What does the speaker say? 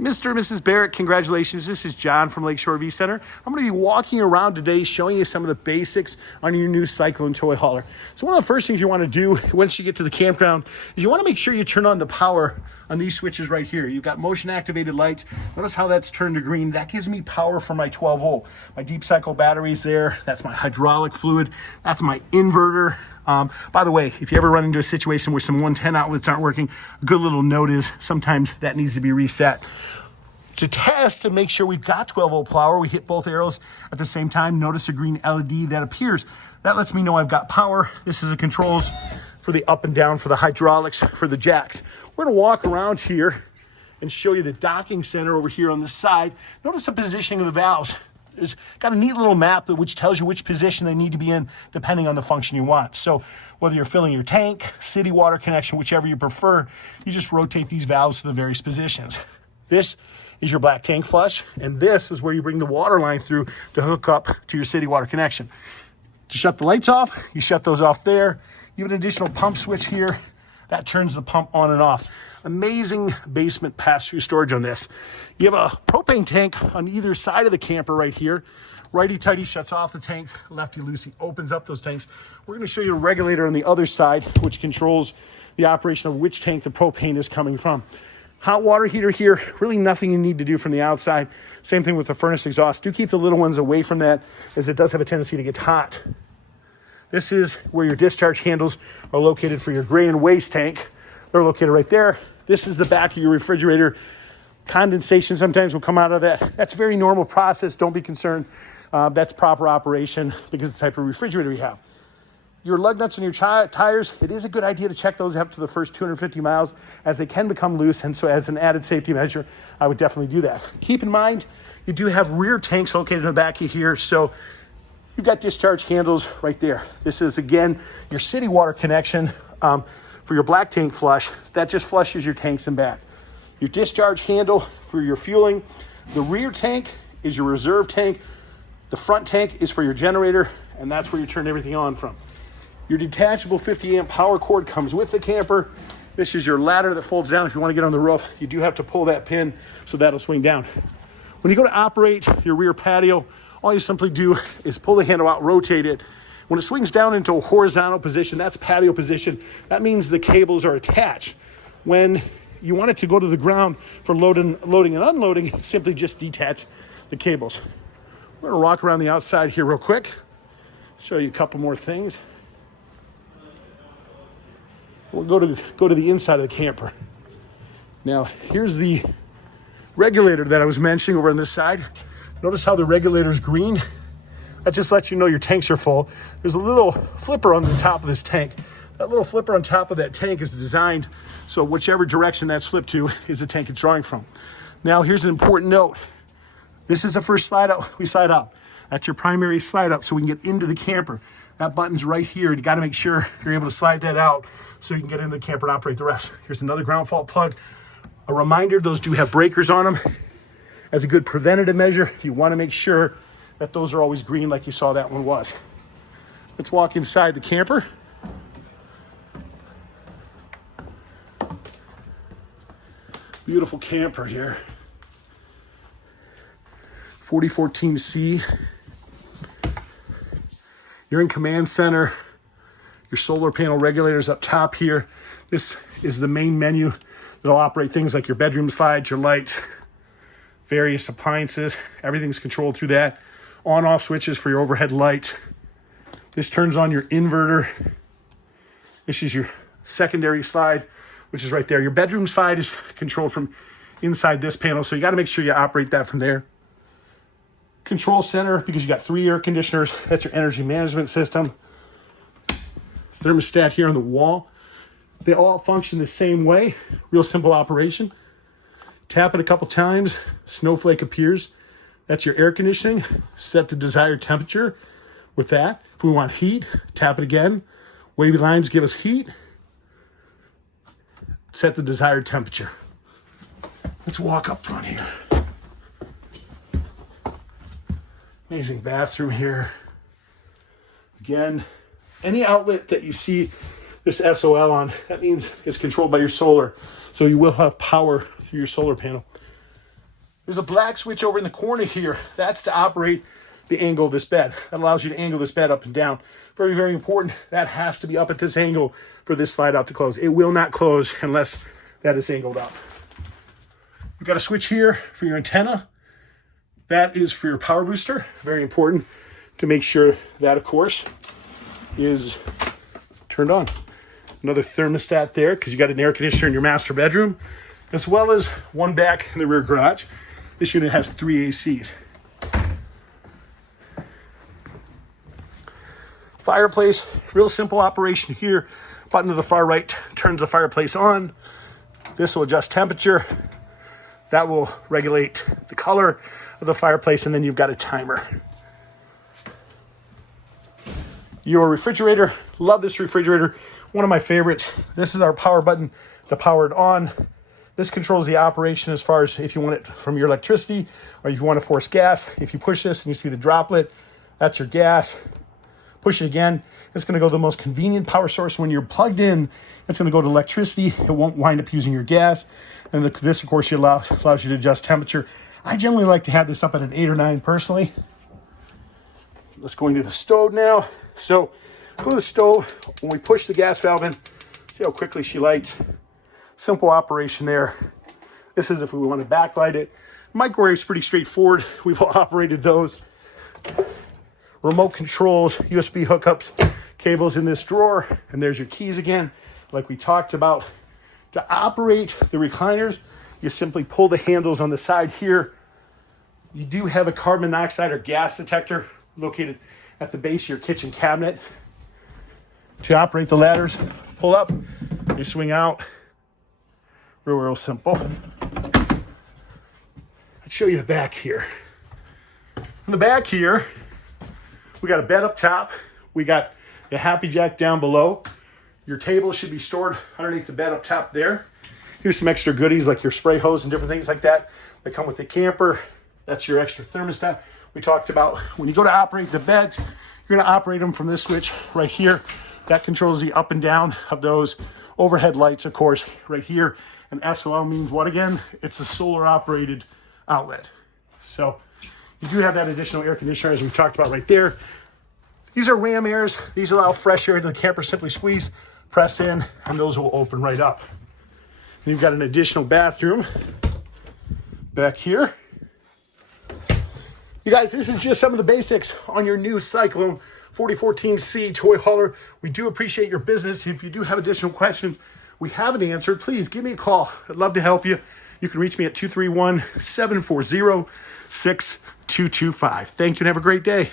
Mr. and Mrs. Barrett, congratulations. This is John from Lakeshore V Center. I'm going to be walking around today showing you some of the basics on your new Cyclone toy hauler. So one of the first things you want to do once you get to the campground is you want to make sure you turn on the power on these switches right here. You've got motion activated lights. Notice how that's turned to green. That gives me power for my 12 volt. My deep cycle batteries there. That's my hydraulic fluid. That's my inverter. By the way, if you ever run into a situation where some 110 outlets aren't working, a good little note is sometimes that needs to be reset. To test and make sure we've got 12 volt power, we hit both arrows at the same time. Notice a green LED that appears. That lets me know I've got power. This is the controls for the up and down, for the hydraulics, for the jacks. We're gonna walk around here and show you the docking center over here on the side. Notice the positioning of the valves. It's got a neat little map which tells you which position they need to be in depending on the function you want. So whether you're filling your tank, city water connection, whichever you prefer, you just rotate these valves to the various positions. This is your black tank flush, and this is where you bring the water line through to hook up to your city water connection. To shut the lights off, you shut those off there. You have an additional pump switch here that turns the pump on and off. Amazing basement pass-through storage on this. You have a propane tank on either side of the camper right here. Righty-tighty shuts off the tanks, lefty-loosey opens up those tanks. We're gonna show you a regulator on the other side, which controls the operation of which tank the propane is coming from. Hot water heater here, really nothing you need to do from the outside. Same thing with the furnace exhaust. Do keep the little ones away from that, as it does have a tendency to get hot. This is where your discharge handles are located for your gray and waste tank. They're located right there. This is the back of your refrigerator. Condensation sometimes will come out of that. That's a very normal process. Don't be concerned. That's proper operation because of the type of refrigerator you have. Your lug nuts on your tires, it is a good idea to check those after the first 250 miles as they can become loose. And so as an added safety measure, I would definitely do that. Keep in mind, you do have rear tanks located in the back of here. So you've got discharge handles right there. This is, again, your city water connection for your black tank flush. That just flushes your tanks and back. Your discharge handle for your fueling. The rear tank is your reserve tank. The front tank is for your generator, and that's where you turn everything on from. Your detachable 50 amp power cord comes with the camper. This is your ladder that folds down. If you want to get on the roof, you do have to pull that pin, so that'll swing down. When you go to operate your rear patio, all you simply do is pull the handle out, rotate it. When it swings down into a horizontal position, that's patio position. That means the cables are attached. When you want it to go to the ground for loading and unloading, simply just detach the cables. We're gonna walk around the outside here real quick, show you a couple more things. We'll go to the inside of the camper. Now, here's the regulator that I was mentioning over on this side. Notice how the regulator is green? That just lets you know your tanks are full. There's a little flipper on the top of this tank. That little flipper on top of that tank is designed so whichever direction that's flipped to is the tank it's drawing from. Now, here's an important note. This is the first slide out, we slide out. That's your primary slide up so we can get into the camper. That button's right here. You got to make sure you're able to slide that out so you can get into the camper and operate the rest. Here's another ground fault plug. A reminder, those do have breakers on them. As a good preventative measure, you want to make sure that those are always green like you saw that one was. Let's walk inside the camper. Beautiful camper here. 4014C. You're in command center. Your solar panel regulators up top here. This is the main menu that'll operate things like your bedroom slides, your lights, various appliances. Everything's controlled through that. On-off switches for your overhead light. This turns on your inverter. This is your secondary slide, which is right there. Your bedroom slide is controlled from inside this panel, so you got to make sure you operate that from there. Control center, because you got 3 air conditioners. That's your energy management system. Thermostat here on the wall. They all function the same way. Real simple operation. Tap it a couple times, snowflake appears. That's your air conditioning. Set the desired temperature with that. If we want heat, tap it again. Wavy lines give us heat. Set the desired temperature. Let's walk up front here. Amazing bathroom here. Again, any outlet that you see this SOL on, that means it's controlled by your solar. So you will have power through your solar panel. There's a black switch over in the corner here. That's to operate the angle of this bed. That allows you to angle this bed up and down. Very, very important. That has to be up at this angle for this slide out to close. It will not close unless that is angled up. You've got a switch here for your antenna. That is for your power booster. Very important to make sure that, of course, is turned on. Another thermostat there because you got an air conditioner in your master bedroom, as well as one back in the rear garage. This unit has 3 ACs. Fireplace, real simple operation here. Button to the far right turns the fireplace on. This will adjust temperature. That will regulate the color of the fireplace, and then you've got a timer. Your refrigerator, love this refrigerator. One of my favorites. This is our power button to power it on. This controls the operation as far as if you want it from your electricity or if you want to force gas. If you push this and you see the droplet, that's your gas. Push it again, it's going to go to the most convenient power source. When you're plugged in, it's going to go to electricity. It won't wind up using your gas. And this, of course, allows you to adjust temperature. I generally like to have this up at an 8 or 9 personally. Let's go into the stove now. So go to the stove. When we push the gas valve in, see how quickly she lights. Simple operation there. This is if we want to backlight it. Microwave's pretty straightforward. We've all operated those. Remote controls, USB hookups, cables in this drawer, and there's your keys again, like we talked about. To operate the recliners, you simply pull the handles on the side here. You do have a carbon monoxide or gas detector located at the base of your kitchen cabinet. To operate the ladders, pull up, you swing out. Real simple. Let's show you the back here. In the back here, we got a bed up top. We got a Happy Jack down below. Your table should be stored underneath the bed up top there. Here's some extra goodies like your spray hose and different things like that that come with the camper. That's your extra thermostat. We talked about when you go to operate the beds, you're gonna operate them from this switch right here. That controls the up and down of those overhead lights, of course, right here. And SOL means what again? It's a solar operated outlet. So you do have that additional air conditioner as we talked about right there. These are ram airs. These allow fresh air into the camper. Simply squeeze, press in, and those will open right up. And you've got an additional bathroom back here. You guys, this is just some of the basics on your new Cyclone 4014C toy hauler. We do appreciate your business. If you do have additional questions we haven't answered, please give me a call. I'd love to help you. You can reach me at 231-740-6225. Thank you and have a great day.